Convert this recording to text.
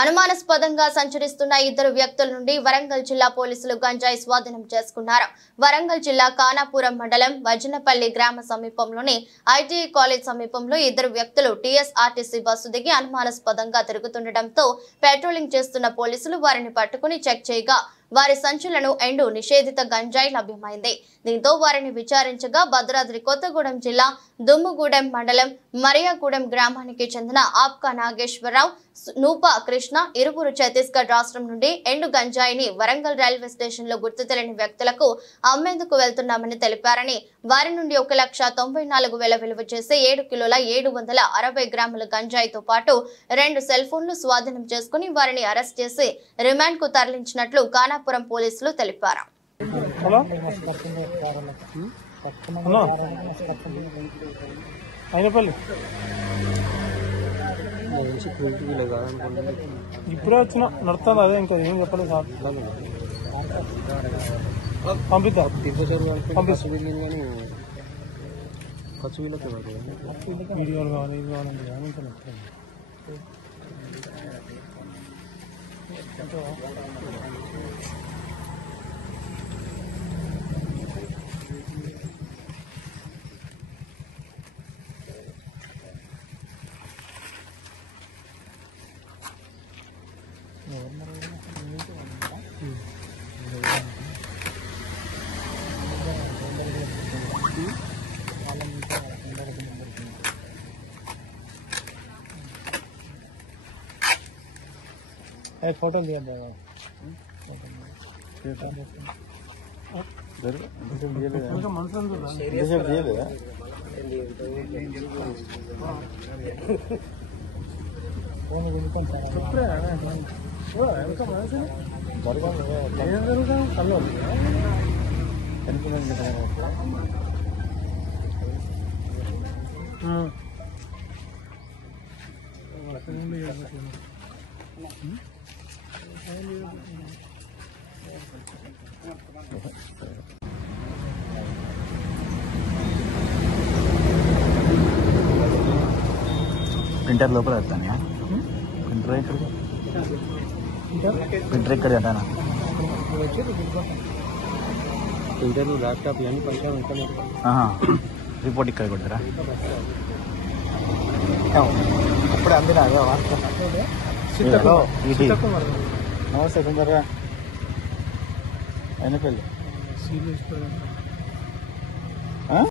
అనుమానాస్పదంగా సంచరిస్తున్న ఇద్దరు వ్యక్తుల నుండి వరంగల్ జిల్లా పోలీసులు గంజాయి స్వాధీనం చేసుకున్నారు. వరంగల్ జిల్లా కానాపురం మండలం వజనపల్లి గ్రామ సమీపంలోని ఐటీఐ కాలేజ్ సమీపంలో ఇద్దరు వ్యక్తులు టీఎస్ఆర్టీసీ బస్సు దిగి అనుమానాస్పదంగా తిరుగుతుండటంతో పెట్రోలింగ్ చేస్తున్న పోలీసులు వారిని పట్టుకుని చెక్ చేయగా వారి సంచులను ఎండు నిషేధిత గంజాయి లభ్యమైంది. దీంతో వారిని విచారించగా భద్రాద్రి కొత్తగూడెం జిల్లా దుమ్ముగూడెం మండలం మరియాగూడెం గ్రామానికి చెందిన ఆప్కా నాగేశ్వరరావు, నూపా కృష్ణ ఇరువురు ఛత్తీస్గఢ్ రాష్ట్రం నుండి ఎండు గంజాయిని వరంగల్ రైల్వే స్టేషన్ లో గుర్తు తెలియని వ్యక్తులకు అమ్మేందుకు వెళ్తున్నామని తెలిపారని, వారి నుండి 1,94,000 విలువ చేసే 7 కిలోల 760 గ్రాముల గంజాయితో పాటు 2 సెల్ ఫోన్లు స్వాధీనం చేసుకుని వారిని అరెస్ట్ చేసి రిమాండ్ కు తరలించినట్లు కానాపురం పోలీసులు తెలిపారు. ఇప్పుడే వచ్చిన నడుతుంది అదే ఇంకా ఏం చెప్పలేదు సార్. పంపిస్తా ఖర్చు వీడియోలు కావాలి ఇది కావాలండి కానీ फोटो लिया प्रिंटर लोपल प्रिंटर ఇక్కడ అంటానా ప్రింటర్ ల్యాప్టాప్ అన్ని పంచా ఉంటాయి. రిపోర్ట్ ఇక్కడ కొడతారా అప్పుడు అందినా నమస్తే తొందరగా అయిన పెళ్ళి